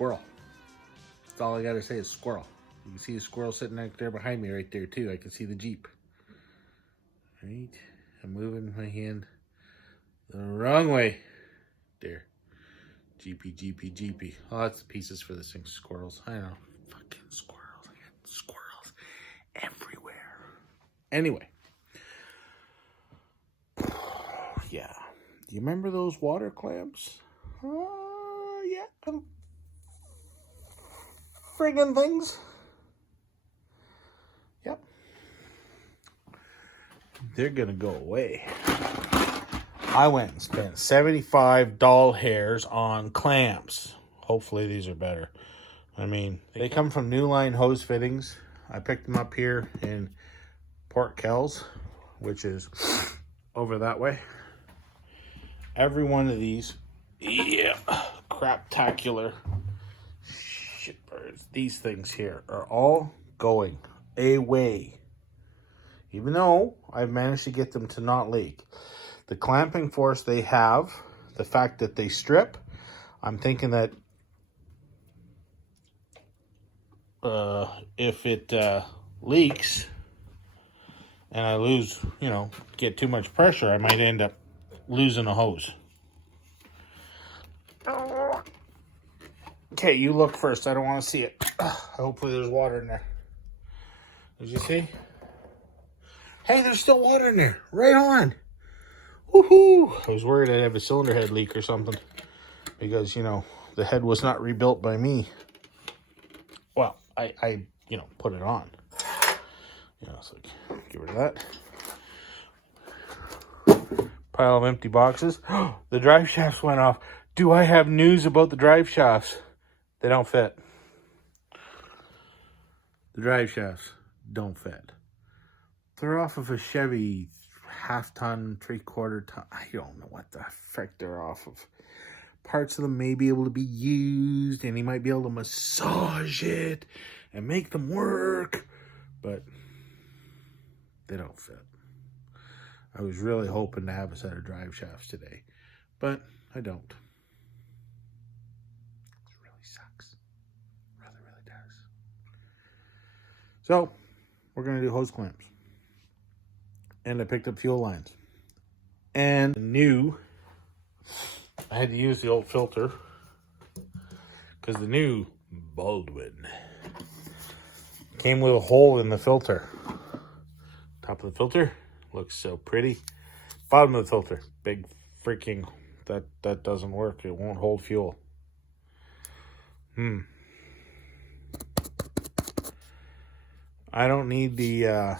squirrel. That's all I gotta say is squirrel. You can see a squirrel sitting right there behind me right there too. I can see the Jeep. Right? I'm moving my hand the wrong way. There. Jeepy. Oh, that's the pieces for this thing. Squirrels. I know. Fucking squirrels. I got squirrels everywhere. Anyway. Yeah. Do you remember those water clamps? Yeah. Friggin' things. Yep. They're gonna go away. I went and spent 75 doll hairs on clamps. Hopefully these are better. I mean, they come from New Line Hose Fittings. I picked them up here in Port Kells, which is over that way. Every one of these, yeah, craptacular shitbirds. These things here are all going away. Even though I've managed to get them to not leak. The clamping force they have, the fact that they strip, I'm thinking that if it leaks and I lose, get too much pressure, I might end up losing a hose. Okay, you look first. I don't want to see it. Hopefully there's water in there. Did you see? Hey, there's still water in there. Right on. Woohoo! I was worried I'd have a cylinder head leak or something. Because, the head was not rebuilt by me. Well, I put it on. It's like, get rid of that. Pile of empty boxes. The drive shafts went off. Do I have news about the drive shafts? They don't fit. The drive shafts don't fit. They're off of a Chevy half-ton, three-quarter-ton. I don't know what the frick they're off of. Parts of them may be able to be used, and he might be able to massage it and make them work, but they don't fit. I was really hoping to have a set of drive shafts today, but I don't. It really sucks. Really does. So, we're going to do hose clamps. And I picked up fuel lines. And I had to use the old filter because the new Baldwin came with a hole in the filter. Top of the filter looks so pretty. Bottom of the filter, big freaking, that doesn't work. It won't hold fuel. I don't need the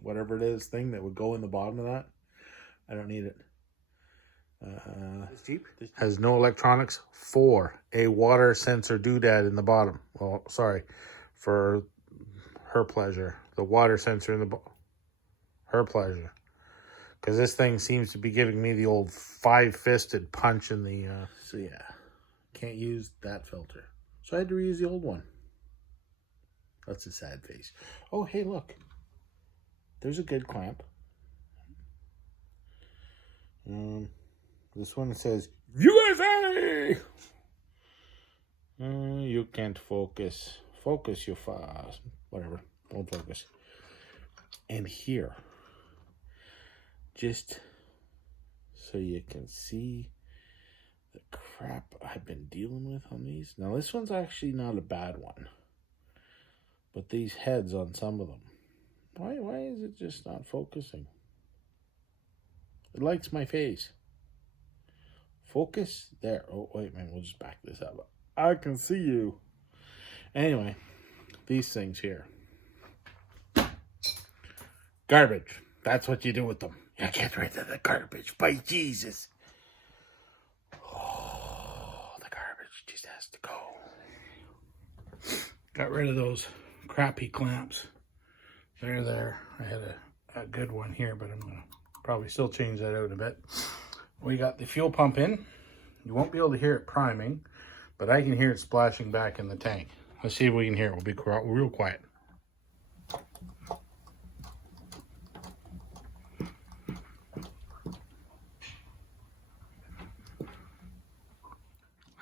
whatever it is thing that would go in the bottom of that. I don't need it. It's cheap. Has no electronics for a water sensor doodad in the bottom. Well, sorry, for her pleasure. The water sensor in the her pleasure. Because this thing seems to be giving me the old five-fisted punch in the... So yeah, can't use that filter. So I had to reuse the old one. That's a sad face. Oh, hey, look. There's a good clamp. This one says USA. You can't focus. Focus, you fast. Whatever. Won't focus. And here, just so you can see the crap I've been dealing with on these. Now, this one's actually not a bad one. But these heads on some of them. Why is it just not focusing? It likes my face. Focus there. Oh, wait a minute. We'll just back this up. I can see you. Anyway, these things here. Garbage. That's what you do with them. You get rid of the garbage. By Jesus. Oh, the garbage just has to go. Got rid of those crappy clamps. They're there. I had a good one here, but I'm going to probably still change that out a bit. We got the fuel pump in. You won't be able to hear it priming, but I can hear it splashing back in the tank. Let's see if we can hear it. We'll be real quiet.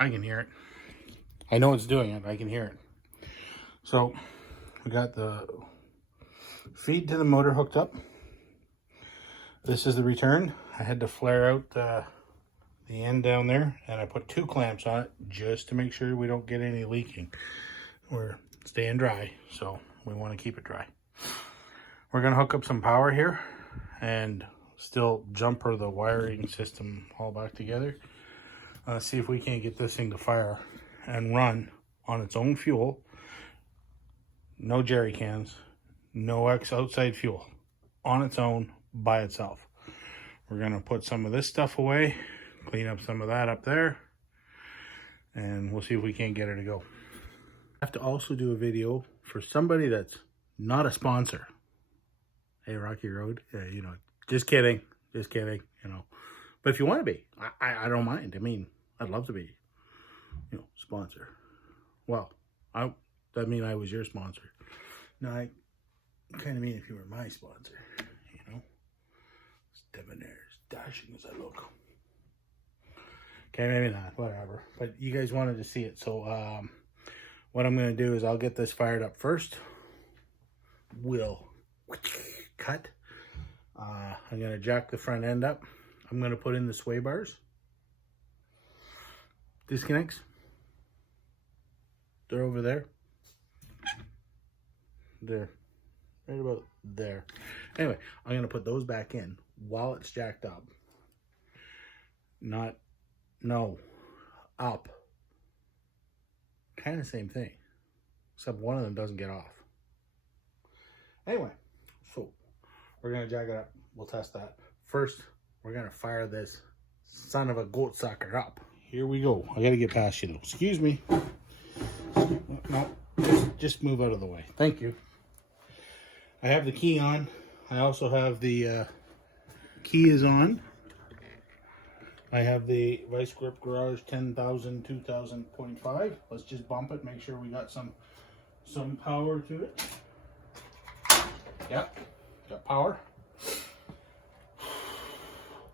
I can hear it. I know it's doing it. I can hear it. So we got the feed to the motor hooked up. This is the return. I had to flare out the end down there, and I put 2 clamps on it just to make sure we don't get any leaking. We're staying dry, so we want to keep it dry. We're going to hook up some power here and still jumper the wiring system all back together. See if we can't get this thing to fire and run on its own fuel. No jerry cans, no outside fuel, on its own, by itself. We're going to put some of this stuff away, clean up some of that up there, and we'll see if we can't get her to go. I have to also do a video for somebody that's not a sponsor. Hey, Rocky Road, yeah, you know, just kidding, you know. But if you want to be, I don't mind. I mean, I'd love to be, you know, sponsor. Well, that mean I was your sponsor. No, I kind of mean if you were my sponsor, you know. Debonair, dashing as I look. Okay, maybe not, whatever. But you guys wanted to see it, so what I'm going to do is I'll get this fired up first. We'll cut. I'm going to jack the front end up. I'm going to put in the sway bars. Disconnects. They're over there. There. Right about there. Anyway, I'm going to put those back in while it's jacked up. Up. Kind of same thing. Except one of them doesn't get off. Anyway, so we're going to jack it up. We'll test that. First, we're going to fire this son of a goat sucker up. Here we go. I got to get past you though. Excuse me. No, just move out of the way. Thank you. I have the key on. I also have the key is on. I have the Vice Grip Garage 10,000 2000.5. Let's just bump it. Make sure we got some power to it. Yep, got power.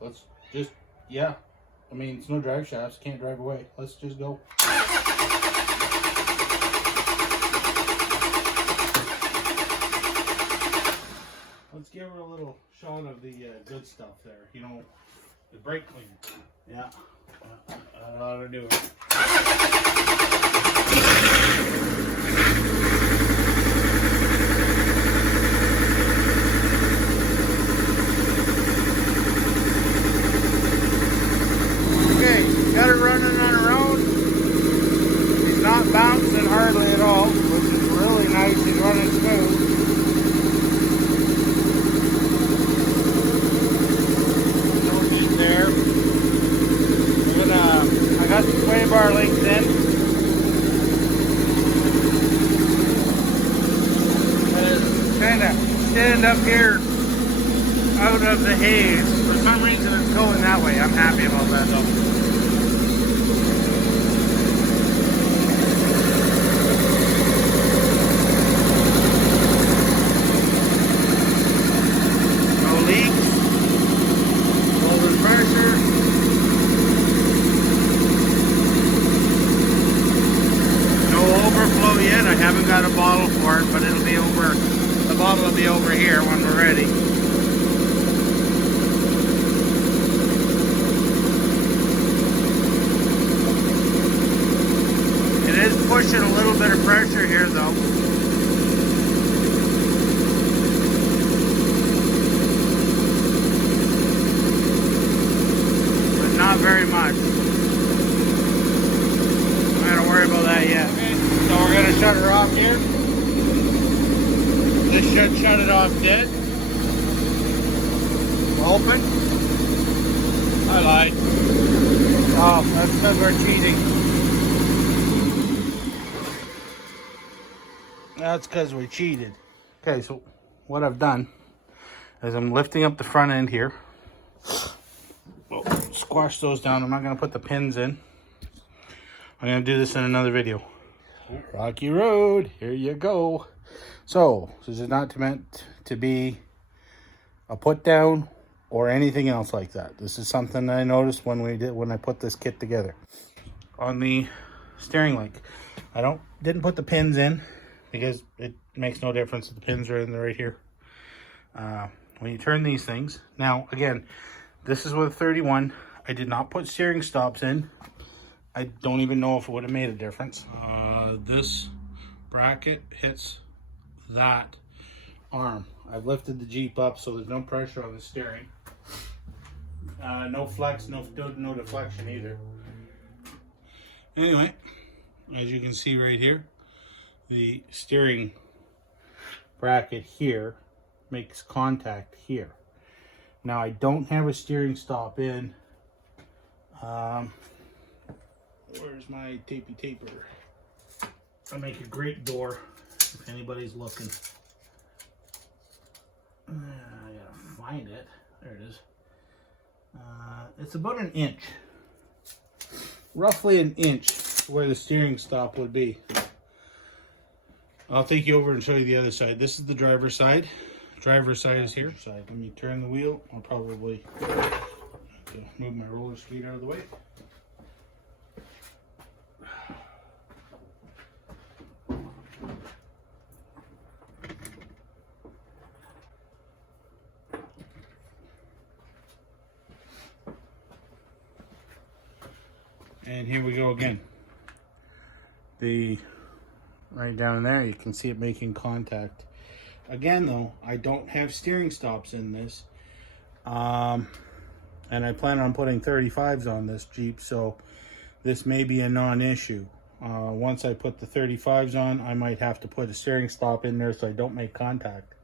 Let's just, yeah. I mean, it's no drive shafts. Can't drive away. Let's just go. Let's give her a little shot of the good stuff there. You know, the brake clean. Yeah, that ought to do it. Okay, got it running on her own. She's not bouncing hardly at all, which is really nice. She's running smooth. There. I got the sway bar links in. Kind of stand up here out of the haze. For some reason it's going that way. I'm happy about that though. Got a bottle for it, but it'll be over, the bottle will be over here when we're ready. It is pushing a little bit of pressure here though. But not very much. I'm not gonna worry about that yet. Okay. So we're going to shut her off here. This should shut it off dead. Open. I lied. Oh, that's because we're cheating. That's because we cheated. Okay, so what I've done is I'm lifting up the front end here. Well, squash those down. I'm not going to put the pins in. I'm going to do this in another video. Rocky Road, here you go. So this is not meant to be a put down or anything else like that. This is something I noticed when I put this kit together. on the steering link. I didn't put the pins in because it makes no difference if the pins are in right here. When you turn these things, now again, this is with a 31. I did not put steering stops in. I don't even know if it would have made a difference. This bracket hits that arm. I've lifted the Jeep up so there's no pressure on the steering. No flex, no deflection either. Anyway, as you can see right here, the steering bracket here makes contact here. Now I don't have a steering stop in. Where's my tapey taper? I make a great door if anybody's looking. I gotta find it. There it is. It's about an inch. Roughly an inch where the steering stop would be. I'll take you over and show you the other side. This is the driver's side. Driver's side is here. When you turn the wheel, I'll probably have to move my roller skate out of the way. And here we go again. Right down there, you can see it making contact. Again though, I don't have steering stops in this. And I plan on putting 35s on this Jeep, so this may be a non-issue. Once I put the 35s on, I might have to put a steering stop in there so I don't make contact.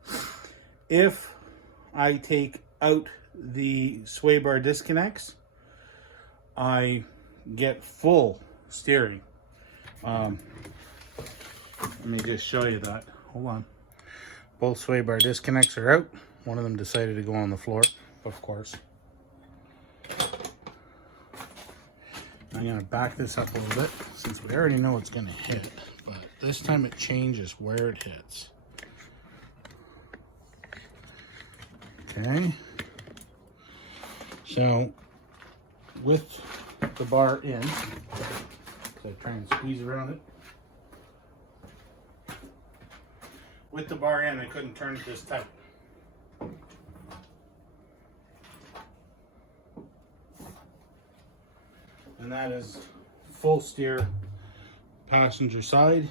If I take out the sway bar disconnects, I get full steering. Let me just show you that. Hold on. Both sway bar disconnects are out. One of them decided to go on the floor, of course. I'm going to back this up a little bit since we already know it's going to hit, but this time it changes where it hits. Okay. So with the bar in, so I try and squeeze around it. With the bar in, I couldn't turn it this tight. And that is full steer passenger side.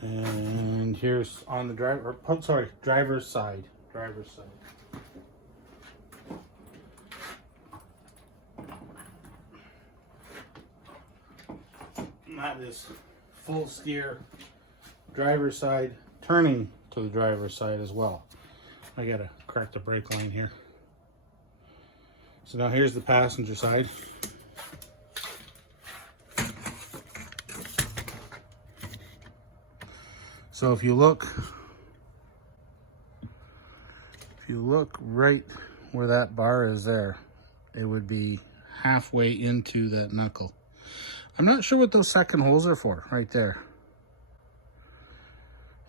And here's on the driver's side. Driver's side. And that is full steer driver's side, turning to the driver's side as well. I gotta correct the brake line here. So now here's the passenger side. So if you look right where that bar is there, it would be halfway into that knuckle. I'm not sure what those second holes are for, right there.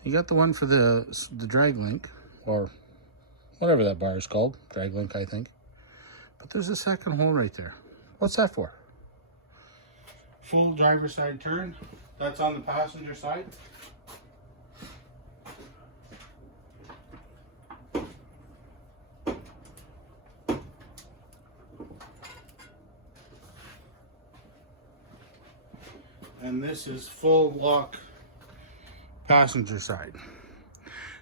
You got the one for the drag link, or whatever that bar is called, drag link I think. But there's a second hole right there. What's that for? Full driver's side turn. That's on the passenger side. And this is full lock passenger side.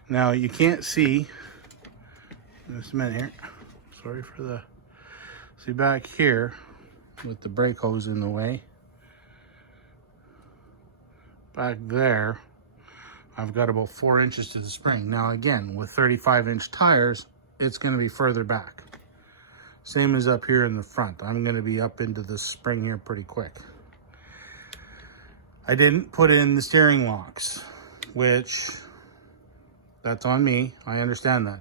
Now you can't see, just a minute here, sorry for the, see back here with the brake hose in the way, back there I've got about 4 inches to the spring. Now again, with 35-inch tires, it's going to be further back. Same as up here in the front. I'm going to be up into the spring here pretty quick. I didn't put in the steering locks, which that's on me. I understand that.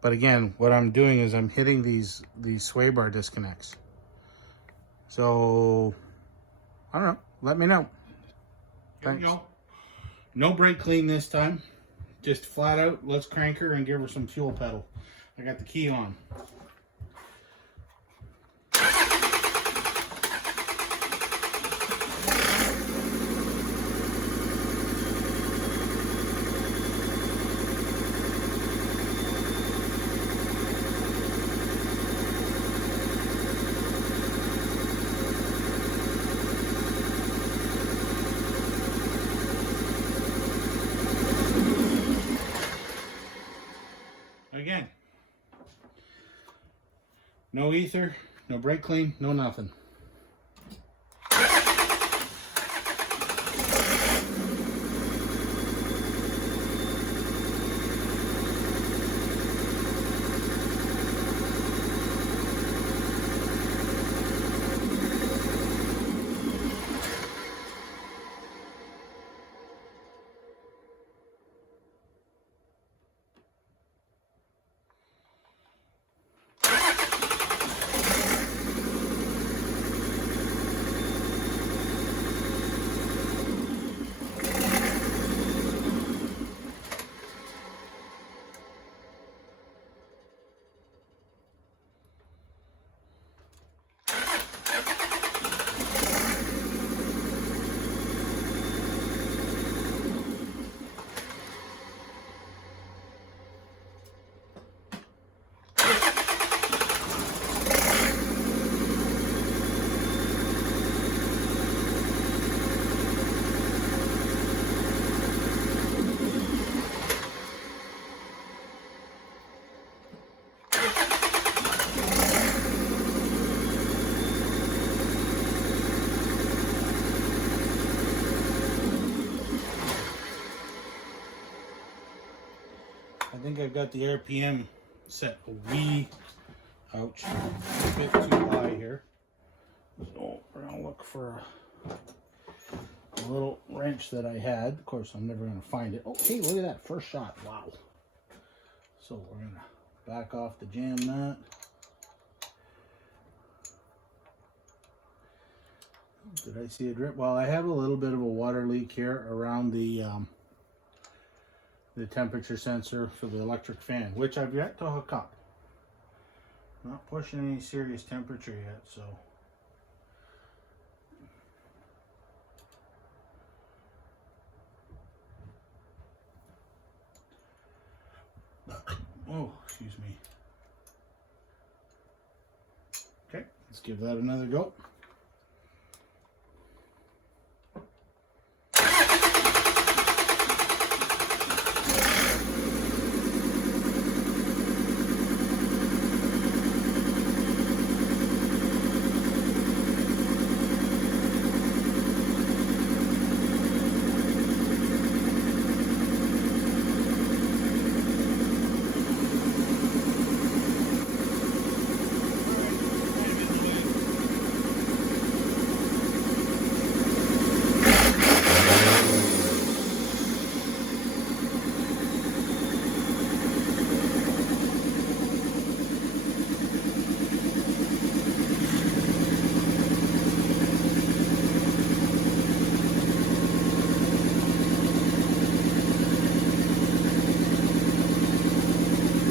But again, what I'm doing is I'm hitting these sway bar disconnects. So, I don't know. Let me know. Here we go. No brake clean this time. Just flat out, let's crank her and give her some fuel pedal. I got the key on. Again, no ether, no brake clean, no nothing. I think I've got the RPM set a wee, ouch, a bit too high here. So we're gonna look for a little wrench that I had. Of course, I'm never gonna find it. Oh, hey, look at that, first shot, wow. So we're gonna back off the jam nut. Did I see a drip? Well, I have a little bit of a water leak here around the temperature sensor for the electric fan, which I've yet to hook up. Not pushing any serious temperature yet, so. Oh, excuse me. Okay, let's give that another go.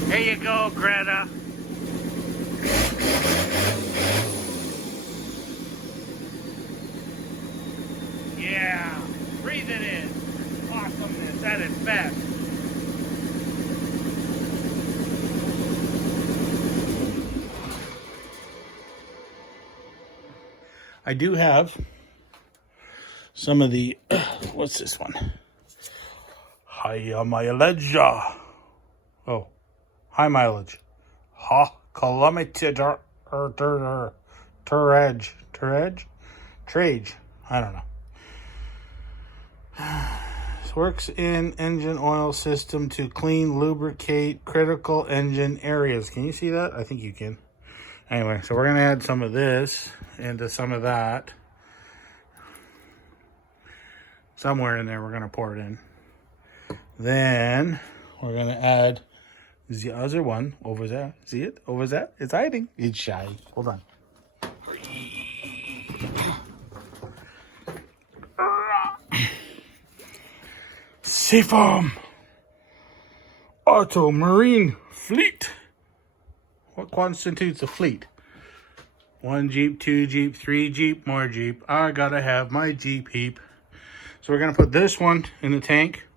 There you go, Greta. Yeah, breathe it in. Awesomeness at its best. I do have some of the, what's this one? High mileage. Oh, high mileage. Kilometer Trage. I don't know. This works in engine oil system to clean, lubricate critical engine areas. Can you see that? I think you can. Anyway, so we're going to add some of this into some of that. Somewhere in there, we're going to pour it in. Then we're going to add the other one over there. See it? Over there? It's hiding. It's shy. Hold on. Seafoam Auto Marine Fleet. What constitutes a fleet? 1 Jeep, 2 Jeep, 3 Jeep, more Jeep. I gotta have my Jeep heap. So we're gonna put this one in the tank,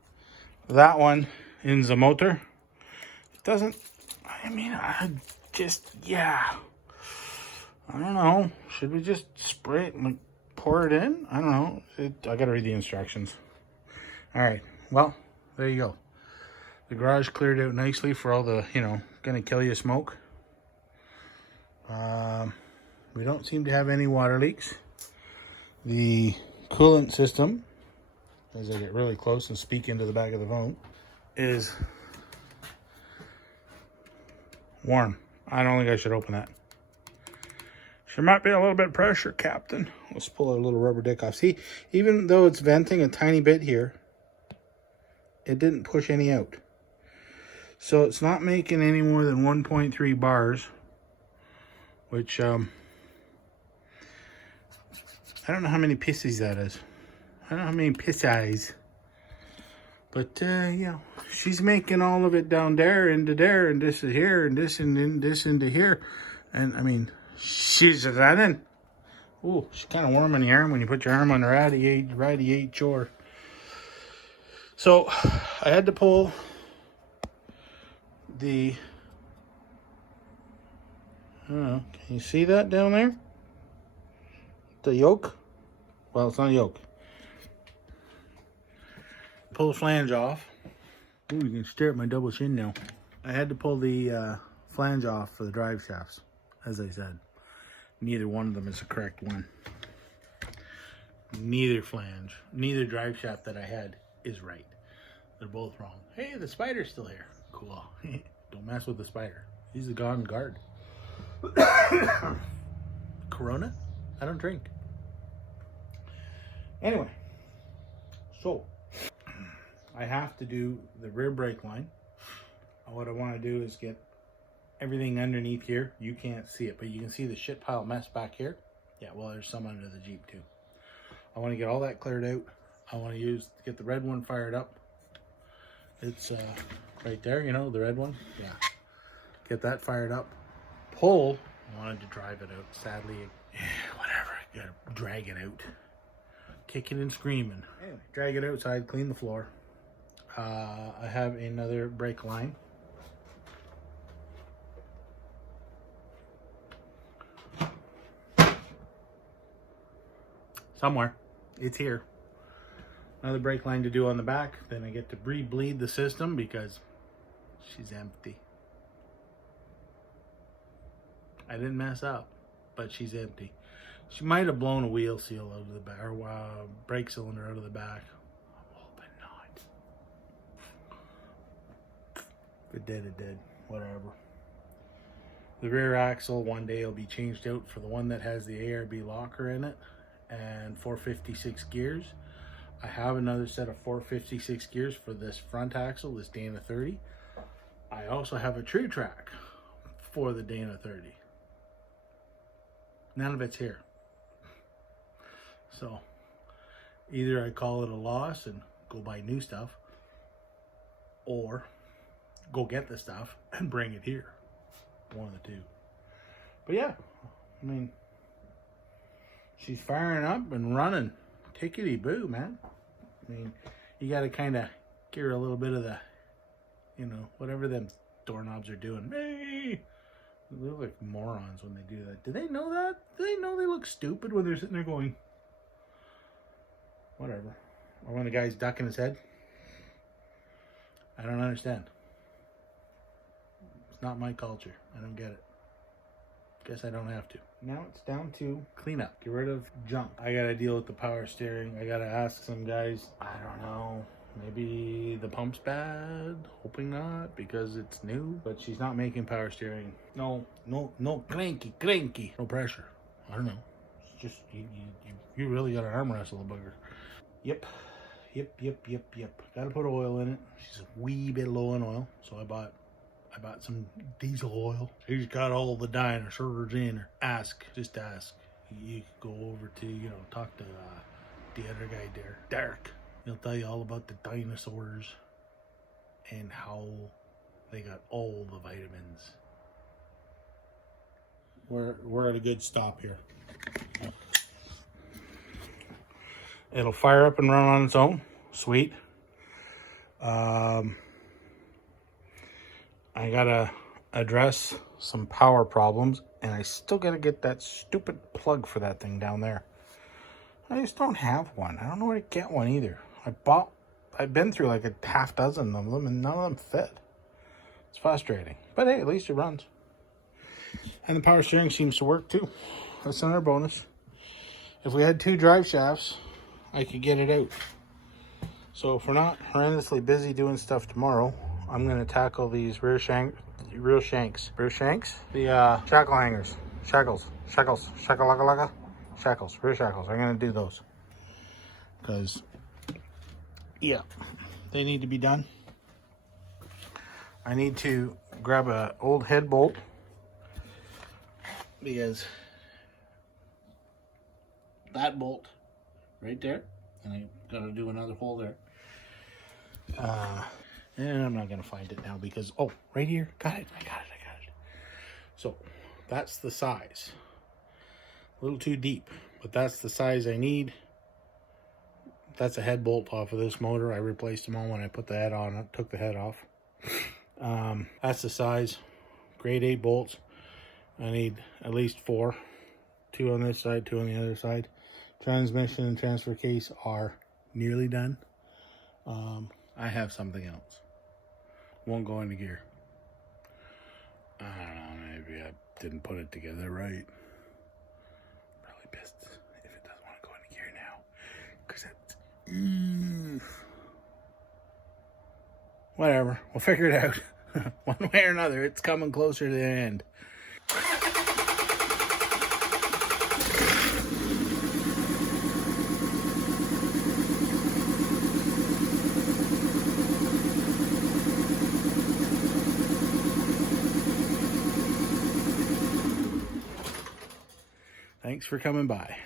that one in the motor. It doesn't, I mean, I don't know. Should we just spray it and like pour it in? I don't know. I gotta read the instructions. All right, well, there you go. The garage cleared out nicely for all the, gonna kill you smoke. We don't seem to have any water leaks. The coolant system, as I get really close and speak into the back of the phone, is warm. I don't think I should open that. There might be a little bit of pressure, Captain. Let's pull our little rubber dick off. See, even though it's venting a tiny bit here, it didn't push any out. So it's not making any more than 1.3 bars, which, I don't know how many pissies that is. I don't know how many pissies. But, she's making all of it down there into there, and this is here, and this and this into here. And, I mean, she's running. Ooh, she's kind of warm in the arm when you put your arm on the radiate chore. So, I had to pull the... I don't know, can you see that down there? The yoke? Well, it's not a yoke. Pull the flange off. Ooh, you can stare at my double chin now. I had to pull the flange off for the drive shafts, as I said. Neither one of them is the correct one. Neither flange, neither drive shaft that I had is right. They're both wrong. Hey, the spider's still here. Cool. Don't mess with the spider. He's the gone guard. Corona? I don't drink. Anyway, so I have to do the rear brake line. What I want to do is get everything underneath here. You can't see it, but you can see the shit pile mess back here. Yeah, well, there's some under the Jeep too. I want to get all that cleared out. I want to get the red one fired up. It's right there, the red one. Yeah. Get that fired up. Pull. I wanted to drive it out. Sadly, whatever. Gotta drag it out. Kicking and screaming. Anyway, drag it outside, clean the floor. I have another brake line. Somewhere. It's here. Another brake line to do on the back. Then I get to re-bleed the system because she's empty. I didn't mess up, but she's empty. She might have blown a wheel seal out of the back, or brake cylinder out of the back. I'm hoping not. If it did, it did. Whatever. The rear axle one day will be changed out for the one that has the ARB locker in it and 456 gears. I have another set of 456 gears for this front axle, this Dana 30. I also have a true track for the Dana 30. None of it's here. So either I call it a loss and go buy new stuff, or go get the stuff and bring it here. One of the two. But yeah, I mean, she's firing up and running. Tickety boo, man. I mean, you got to kind of give her a little bit of the, whatever them doorknobs are doing. Hey! They look like morons when they do that. Do they know that? Do they know they look stupid when they're sitting there going, whatever? Or when the guy's ducking his head? I don't understand. It's not my culture. I don't get it. Guess I don't have to. Now it's down to cleanup. Get rid of junk. I gotta deal with the power steering. I gotta ask some guys, I don't know, maybe the pump's bad. Hoping not, because it's new. But she's not making power steering. No cranky. No pressure. I don't know. It's just, you really gotta arm wrestle the bugger. Yep. Gotta put oil in it. She's a wee bit low on oil, so I bought some diesel oil. She's got all the dinosaurs in her. Just ask. You can go over to, talk to the other guy there, Derek. He'll tell you all about the dinosaurs and how they got all the vitamins. We're at a good stop here. It'll fire up and run on its own. Sweet. I gotta address some power problems, and I still gotta get that stupid plug for that thing down there. I just don't have one. I don't know where to get one either. I've been through like a half dozen of them and none of them fit. It's frustrating. But hey, at least it runs. And the power steering seems to work too. That's another bonus. If we had 2 drive shafts, I could get it out. So if we're not horrendously busy doing stuff tomorrow, I'm going to tackle these rear shanks, the shackle hangers, shackles, rear shackles. I'm going to do those because, yeah, they need to be done. I need to grab an old head bolt because that bolt right there, and I got to do another hole there. And I'm not going to find it now because, oh, right here. Got it. I got it. So that's the size. A little too deep, but that's the size I need. That's a head bolt off of this motor. I replaced them all when I put the head on. I took the head off. That's the size. Grade 8 bolts. I need at least 4. 2 on this side, 2 on the other side. Transmission and transfer case are nearly done. I have something else. Won't go into gear. I don't know, maybe I didn't put it together right. Probably pissed if it doesn't want to go into gear now. Because it's... Whatever, we'll figure it out. One way or another, it's coming closer to the end. Thanks for coming by.